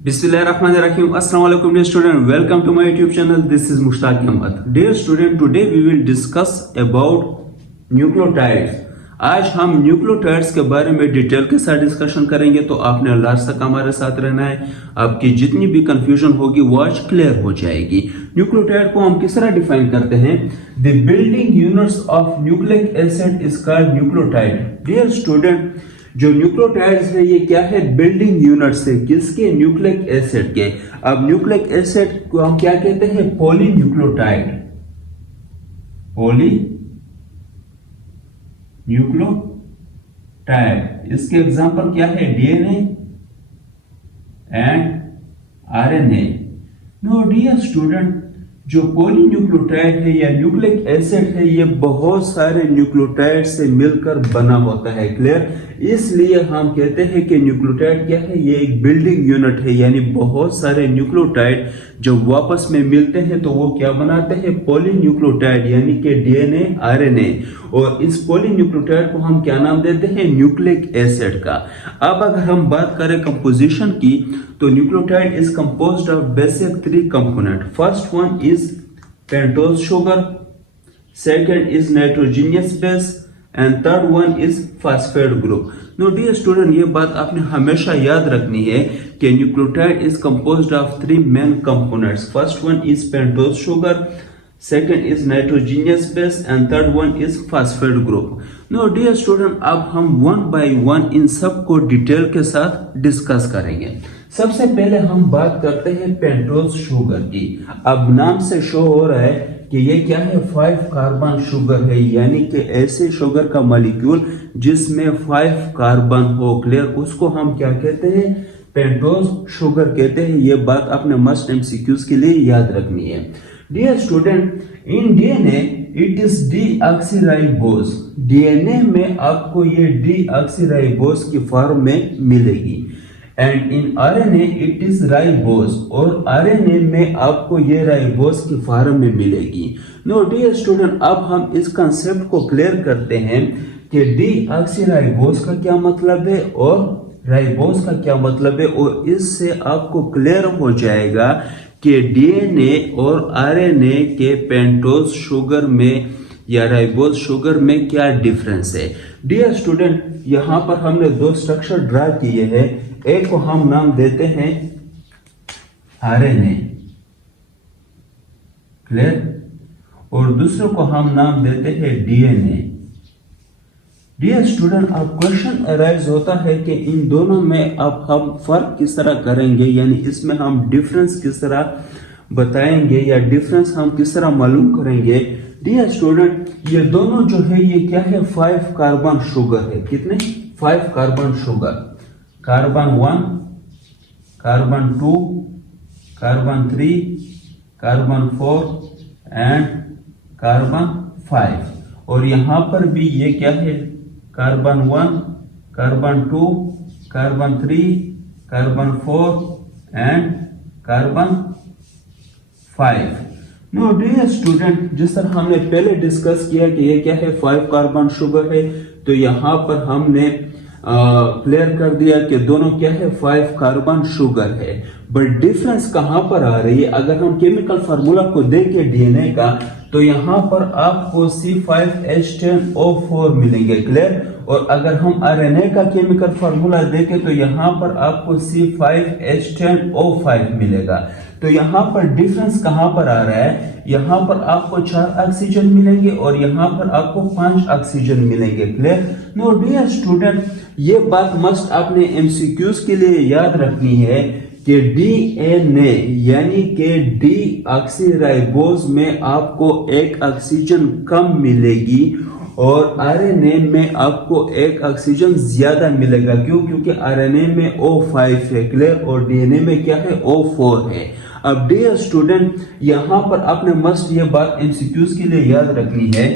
Bismillahirrahmanirrahim. Assalamu alaikum dear student. Welcome to my YouTube channel. This is Mushtaq Ahmad. Dear student, today we will discuss about nucleotides. आज हम nucleotides के बारे में detail के साथ discussion करेंगे, तो आपने लास्ट तक हमारे साथ रहना है। आपकी जितनी भी कंफ्यूजन होगी वो आज क्लियर हो जाएगी। न्यूक्लियोटाइड को हम किस तरह डिफाइन करते हैं? The building units of nucleic acid is called nucleotide. Dear student, जो न्यूक्लियोटाइड्स है ये क्या है? बिल्डिंग यूनिट्स है। किसके? न्यूक्लिक एसिड के। अब न्यूक्लिक एसिड को हम क्या कहते हैं? पॉलीन्यूक्लियोटाइड। Poly nucleotide. इसके एग्जांपल क्या है? DNA and RNA. No dear student, जो पॉलीन्यूक्लियोटाइड है या न्यूक्लिक एसिड है ये बहुत सारे न्यूक्लियोटाइड से मिलकर बना होता है। क्लियर? इसलिए हम कहते हैं कि न्यूक्लियोटाइड क्या है? ये एक बिल्डिंग यूनिट है, यानी बहुत सारे न्यूक्लियोटाइड जो आपस में मिलते हैं तो वो क्या बनाते हैं? पॉलीन्यूक्लियोटाइड, यानी कि डीएनए आरएनए। और इस पॉलीन्यूक्लियोटाइड को हम क्या नाम देते हैं? न्यूक्लिक एसिड का। अब अगर हम बात करें कंपोजिशन की, तो nucleotide is composed of basic 3 component. First one is pentose sugar, second is nitrogenous base and third one is phosphate group. No dear student, ये बात आपने हमेशा याद रखनी है कि nucleotide is composed of 3 main components. First one is pentose sugar, second is nitrogenous base and third one is phosphate group. No dear student, अब हम वन बाय वन इन सब को डिटेल के साथ डिस्कस करेंगे। सबसे पहले हम बात करते हैं पेंटोज शुगर की। अब नाम से शो हो रहा है कि ये क्या है? 5 कार्बन शुगर है, यानी कि ऐसे शुगर का मॉलिक्यूल जिसमें 5 कार्बन हो। क्लियर? उसको हम क्या कहते हैं? पेंटोज शुगर कहते हैं। ये बात आपने मस्ट एमसीक्यूज के लिए याद रखनी है। Dear student, in DNA it is deoxyribose. DNA में आपको ये डीऑक्सीराइबोज की फॉर्म में मिलेगी। And in RNA it is ribose, और आरएनए में आपको ये राइबोज की फॉर्म में मिलेगी। नो डियर स्टूडेंट, अब हम इस कंसेप्ट को क्लियर करते हैं कि डीऑक्सीराइबोज का क्या मतलब है और राइबोज का क्या मतलब है, और इससे आपको क्लियर हो जाएगा कि डीएनए और आरएनए के पेंटोज शुगर में या राइबोज शुगर में क्या डिफरेंस है। डियर स्टूडेंट, यहां पर हमने 2 स्ट्रक्चर ड्रा किए हैं। एक को हम नाम देते हैं आरएनए, क्लियर, और दूसरे को हम नाम देते हैं डीएनए। डियर स्टूडेंट, अब क्वेश्चन अराइज होता है कि इन दोनों में अब हम फर्क किस तरह करेंगे, यानी इसमें हम डिफरेंस किस तरह बताएंगे या डिफरेंस हम किस तरह मालूम करेंगे। डियर स्टूडेंट, ये दोनों जो है ये क्या है? 5 कार्बन शुगर है। कितने? 5 carbon sugar. Carbon 1, carbon 2, carbon 3, carbon 4 and carbon 5। और यहां पर भी ये क्या है? Carbon 1, carbon 2, carbon 3, carbon 4 and carbon 5। No dear student, जिस तरह हमने पहले डिस्कस किया कि ये क्या है? 5 कार्बन शुगर है, तो यहां पर हमने क्लियर कर दिया कि दोनों क्या है? 5 कार्बन शुगर है। बट डिफरेंस कहां पर आ रही है? अगर हम केमिकल फार्मूला को देखें डीएनए का, तो यहां पर आपको C5H10O4 मिलेंगे। क्लियर? और अगर हम आरएनए का केमिकल फार्मूला देखें तो यहां पर आपको C5H10O5 मिलेगा। तो यहां पर डिफरेंस कहां पर आ रहा है? यहां पर आपको 4 ऑक्सीजन मिलेंगे और यहां पर आपको 5 ऑक्सीजन मिलेंगे। क्लियर? नो डियर स्टूडेंट, ये बात मस्ट आपने एमसीक्यूज के लिए याद रखनी है कि डीएनए यानी कि डीऑक्सीराइबोज में आपको 1 ऑक्सीजन कम मिलेगी और आरएनए में आपको 1 ऑक्सीजन ज्यादा मिलेगा। क्यों? क्योंकि आरएनए में O5 है। क्लियर? और डीएनए में क्या है? O4 है। अब डियर स्टूडेंट, यहां पर आपने मस्ट ये बात एमसीक्यूज के लिए याद रखनी है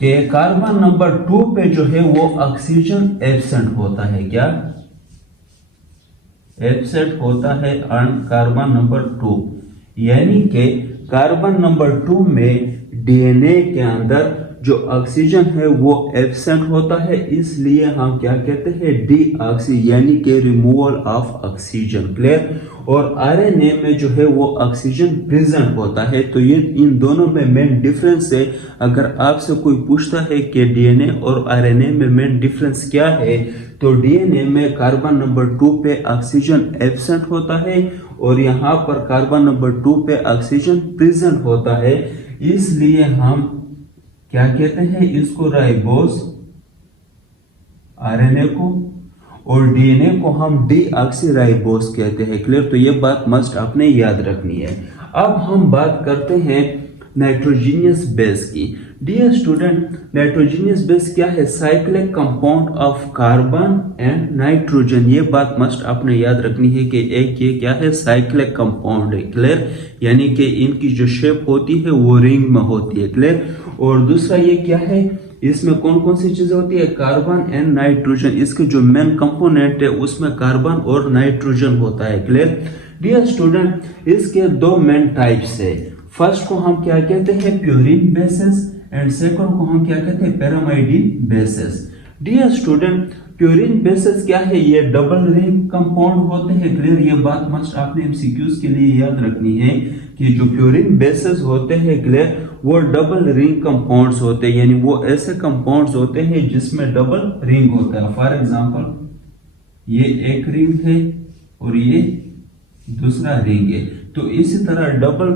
कि कार्बन नंबर 2 पे जो है वो ऑक्सीजन एब्सेंट होता है। क्या एब्सेंट होता है? कार्बन नंबर 2, यानी कि कार्बन नंबर 2 में डीएनए के अंदर जो ऑक्सीजन है वो एब्सेंट होता है, इसलिए हम क्या कहते हैं, डीऑक्सी यानी कि रिमूवल ऑफ ऑक्सीजन। क्लियर। और आरएनए में जो है वो ऑक्सीजन प्रेजेंट होता है। तो ये इन दोनों में मेन डिफरेंस है। अगर आपसे कोई पूछता है कि डीएनए और आरएनए में मेन डिफरेंस क्या है, तो डीएनए में कार्बन नंबर 2 पे ऑक्सीजन एब्सेंट होता है और यहाँ पर कार्बन नंबर 2 पे ऑक्सीजन प्रेजेंट होता है, इसलिए हम क्या कहते हैं इसको, राइबोस आरएनए को, और डीएनए को हम डीऑक्सीराइबोस कहते हैं। क्लियर। तो ये बात मस्ट आपने याद रखनी है। अब हम बात करते हैं नाइट्रोजीनियस बेस की। डियर स्टूडेंट, नाइट्रोजीनियस बेस क्या है, cyclic compound of carbon and nitrogen. ये बात मस्ट आपने याद रखनी है कि एक ये क्या है, साइक्लिक कंपाउंड है। क्लियर। यानी कि इनकी जो शेप होती है वो रिंग में होती है। क्लियर। और दूसरा ये क्या है, इसमें कौन कौन सी चीजें होती है, कार्बन एंड नाइट्रोजन। इसके जो मेन कंपोनेंट है उसमें कार्बन और नाइट्रोजन होता है। क्लियर। डियर स्टूडेंट, इसके दो मेन टाइप्स है। फर्स्ट को हम क्या कहते हैं, प्योरीन बेसिस, एंड सेकंड को हम क्या कहते हैं, पैरामाइडिन बेसिस। डियर स्टूडेंट, प्योरीन बेसिस क्या है, ये डबल रिंग कंपाउंड होते हैं। क्लियर। ये बात मस्ट आपने एमसीक्यूज के लिए याद रखनी है कि जो प्योरीन बेसिस होते हैं, क्लियर, वो डबल रिंग कंपाउंड्स होते हैं, यानी वो ऐसे कंपाउंड्स होते हैं जिसमें डबल रिंग होता है। फॉर एग्जांपल ये एक रिंग है और ये दूसरा रिंग है, तो इसी तरह डबल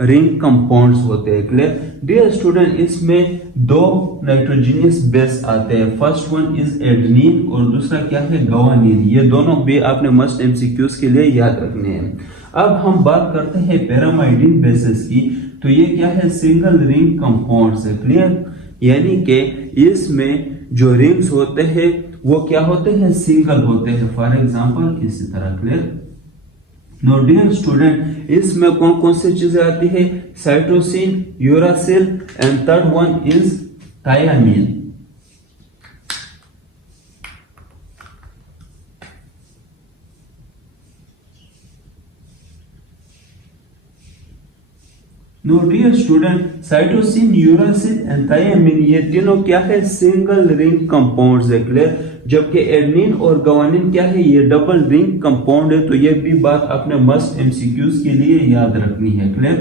रिंग कंपाउंड्स होते हैं। क्लियर। डियर स्टूडेंट, इसमें दो नाइट्रोजीनियस बेस आते हैं। फर्स्ट वन इज एडेनिन और दूसरा क्या है, गुआनिन। ये दोनों भी आपने मस्ट एमसीक्यूज के लिए याद रखने हैं। अब हम बात करते हैं पैरामाइडिन बेसिस की। तो ये क्या है, सिंगल रिंग कंपाउंड्स है। क्लियर। यानी कि इसमें जो रिंग्स होते हैं वो क्या होते हैं, सिंगल होते हैं। फॉर एग्जांपल इसी तरह। क्लियर। नो डियर स्टूडेंट, इसमें कौन कौन सी चीजें आती है, cytosine, uracil, and third one is thiamine. No dear student, cytosine, uracil and thiamine ये तीनों क्या है, सिंगल रिंग कंपाउंड्स है। क्लियर। जबकि एडेनिन और गुआनिन क्या है, ये डबल रिंग कंपाउंड है। तो ये भी बात आपने मस्ट एमसीक्यूज के लिए याद रखनी है। क्लियर।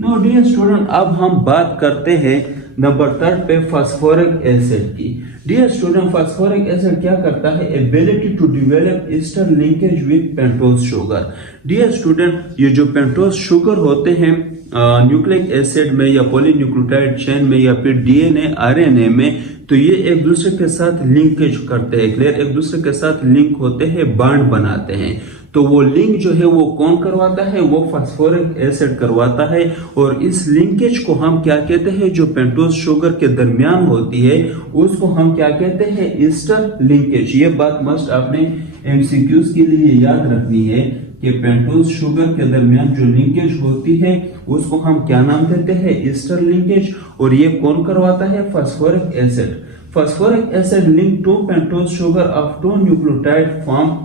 नो डियर स्टूडेंट, अब हम बात करते हैं नंबर 3 पे फास्फोरिक एसिड की। डियर स्टूडेंट, फास्फोरिक एसिड क्या करता है, ability to develop ester linkage with pentose sugar. Dear student, ये जो पेंटोज शुगर होते हैं न्यूक्लिक एसिड में या पॉलीन्यूक्लियोटाइड चेन में या फिर डीएनए आरएनए में, तो ये एक दूसरे के साथ लिंकेज करते हैं। क्लियर। एक दूसरे के साथ लिंक होते हैं, बॉन्ड बनाते हैं। तो वो लिंक जो है वो कौन करवाता है, वो फास्फोरिक एसिड करवाता है। और इस लिंकेज को हम क्या कहते हैं, जो पेंटोज शुगर के दरमियान होती है उसको हम क्या कहते हैं, ईस्टर लिंकेज। ये बात मस्ट आपने एमसीक्यूज के लिए याद रखनी है कि पेंटोज शुगर के दरमियान जो लिंकेज होती है उसको हम क्या नाम देते हैं, ईस्टर लिंकेज। और ये कौन करवाता है, phosphoric acid. Phosphoric acid link to pentose sugar of 2 nucleotide form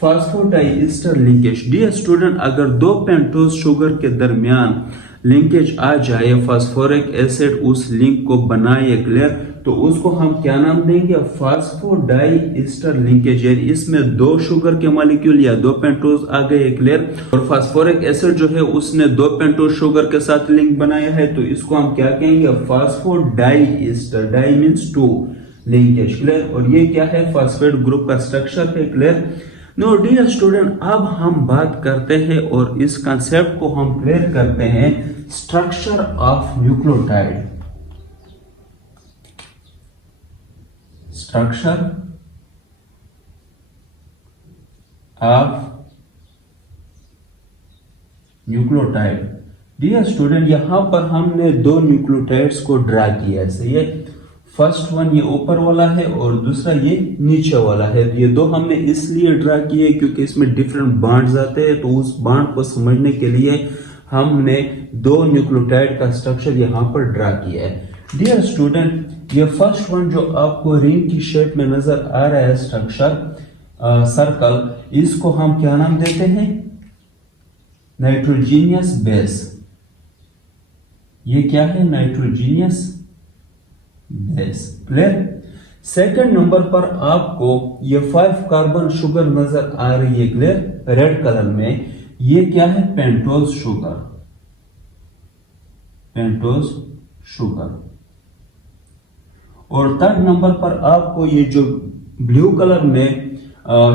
phosphodiester linkage. Dear student, अगर दो पेंटोज शुगर के दरमियान लिंकेज आ जाए, फास्फोरिक एसिड उस लिंक को बनाए, क्लियर, तो उसको हम क्या नाम देंगे, फास्फोडाइईस्टर लिंकेज। यानी इसमें दो शुगर के मॉलिक्यूल या दो पेंटोज आ गए। क्लियर। और फास्फोरिक एसिड जो है उसने दो पेंटोज शुगर के साथ लिंक बनाया है, तो इसको हम क्या कहेंगे, phosphodiester. Di means 2 linkage. Clear. और ये क्या है, फास्फेट ग्रुप का स्ट्रक्चर है। क्लियर। नो डियर स्टूडेंट, अब हम बात करते हैं और इस कंसेप्ट को हम क्लियर करते हैं, structure of nucleotide. Structure of nucleotide. Dear student, यहां पर हमने दो न्यूक्लियोटाइड्स को ड्रा किया है। सही है। फर्स्ट वन ये ऊपर वाला है और दूसरा ये नीचे वाला है। ये दो हमने इसलिए ड्रा किए क्योंकि इसमें डिफरेंट बॉन्ड्स आते हैं, तो उस बॉन्ड को समझने के लिए हमने दो न्यूक्लियोटाइड का स्ट्रक्चर यहाँ पर ड्रा किया है। डियर स्टूडेंट, ये फर्स्ट वन जो आपको रिंग की शेप में नजर आ रहा है स्ट्रक्चर, सर्कल, इसको हम क्या नाम देते हैं, नाइट्रोजीनियस बेस। ये क्या है, nitrogenous base. Clear. Second number पर आपको ये 5 कार्बन शुगर नजर आ रही है, क्लियर, रेड कलर में। ये क्या है? Pentose sugar, pentose sugar. और थर्ड नंबर पर आपको ये जो ब्लू कलर में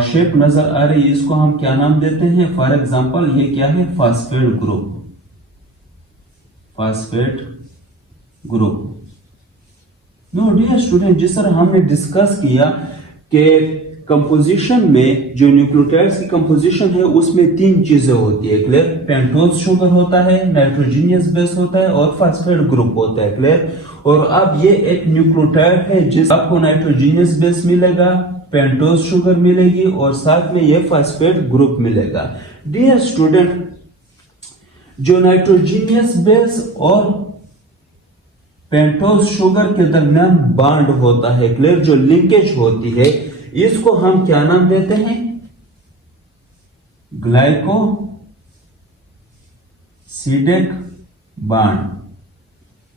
शेप नजर आ रही है, इसको हम क्या नाम देते हैं? फॉर एग्जांपल ये क्या है? Phosphate group, phosphate group. No dear student, जिस तरह हमने डिस्कस किया कि कंपोजिशन में जो न्यूक्लियोटाइड्स की कंपोजिशन है उसमें 3 चीजें होती है, क्लियर। पेंटोज शुगर होता है, नाइट्रोजीनियस बेस होता है और फास्फेट ग्रुप होता है, क्लियर। और अब ये एक न्यूक्लियोटाइड है जिस आपको नाइट्रोजीनियस बेस मिलेगा, पेंटोज शुगर मिलेगी और साथ में ये फास्फेट ग्रुप मिलेगा। डियर स्टूडेंट, जो नाइट्रोजीनियस बेस और पेंटोज शुगर के दरमियान बॉन्ड होता है, क्लियर, जो लिंकेज होती है, इसको हम क्या नाम देते हैं? Glycosidic bond.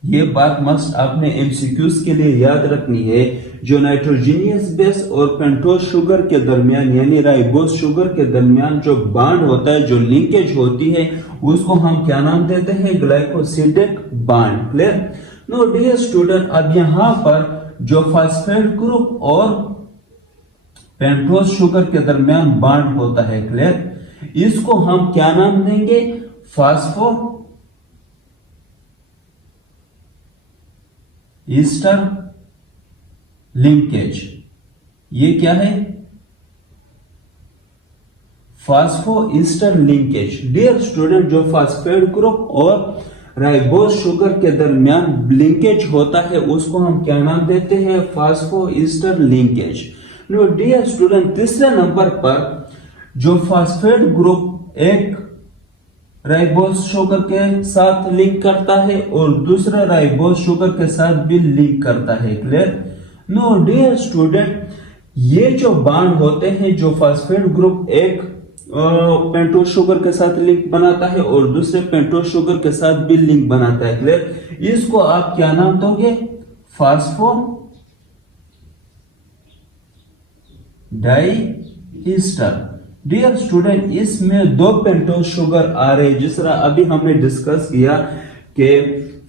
ये बात मस्ट आपने एमसीक्यूज के लिए याद रखनी है। जो नाइट्रोजीनियस बेस और पेंटोज शुगर के दरमियान यानी राइबोज शुगर के दरमियान जो बॉन्ड होता है, जो लिंकेज होती है, उसको हम क्या नाम देते हैं? Glycosidic bond. Clear. No dear student, अब यहां पर जो फास्फेट ग्रुप और पेंटोज शुगर के दरमियान बॉन्ड होता है, क्लियर, इसको हम क्या नाम देंगे? Phospho ester linkage. ये क्या है? Phospho ester linkage. Dear student, जो फास्फेट ग्रुप और राइबोज शुगर के दरमियान लिंकेज होता है उसको हम क्या नाम देते हैं? Phospho ester linkage. No dear student, तीसरे नंबर पर जो फास्फेट ग्रुप एक राइबोज शुगर के साथ लिंक करता है और दूसरा राइबोज शुगर के साथ भी लिंक करता है, क्लियर। नो डियर स्टूडेंट, ये जो बॉन्ड होते हैं, जो फास्फेट ग्रुप एक पेंटोज शुगर के साथ लिंक बनाता है और दूसरे पेंटोज शुगर के साथ भी लिंक बनाता है, क्लियर, इसको आप क्या नाम दोगे? फास्फो डाइईस्टर। डियर स्टूडेंट, इसमें 2 पेंटोज शुगर आ रहे हैं, जिस तरह अभी हमने डिस्कस किया कि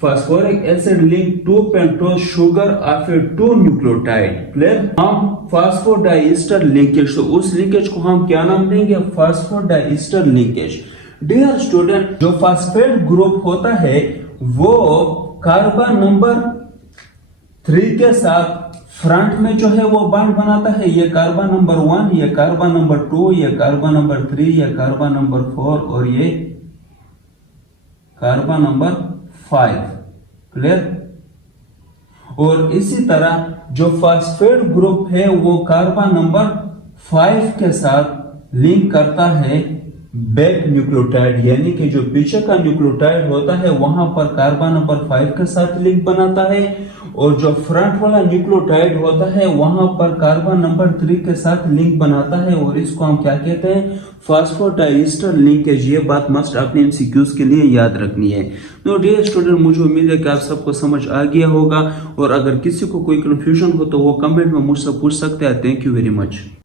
phosphoric acid link 2 pentose sugar after 2 nucleotide, clear. हम फास्फोडाइस्टर लिंकेज, तो उस लिंकेज को हम क्या नाम देंगे? Phosphodiester linkage. डियर स्टूडेंट, जो फास्फेट ग्रुप होता है वो कार्बन नंबर 3 के साथ फ्रंट में जो है वो बॉन्ड बनाता है। ये कार्बन नंबर 1, ये कार्बन नंबर 2, ये कार्बन नंबर 3, ये कार्बन नंबर 4 और ये कार्बन नंबर 5, क्लियर। और इसी तरह जो फास्फेट ग्रुप है वो कार्बन नंबर 5 के साथ लिंक करता है बैक न्यूक्लियोटाइड, यानी कि जो पीछे का न्यूक्लियोटाइड होता है वहां पर कार्बन नंबर 5 के साथ लिंक बनाता है और जो फ्रंट वाला न्यूक्लियोटाइड होता है वहां पर कार्बन नंबर 3 के साथ लिंक बनाता है और इसको हम क्या कहते हैं? Phosphodiester linkage. ये बात मस्ट आपने एमसीक्यूज के लिए याद रखनी है। तो डियर स्टूडेंट, मुझे उम्मीद है कि आप सबको समझ आ गया होगा और अगर किसी को कोई कंफ्यूजन हो तो वो कमेंट में मुझसे पूछ सकते हैं। Thank you very much.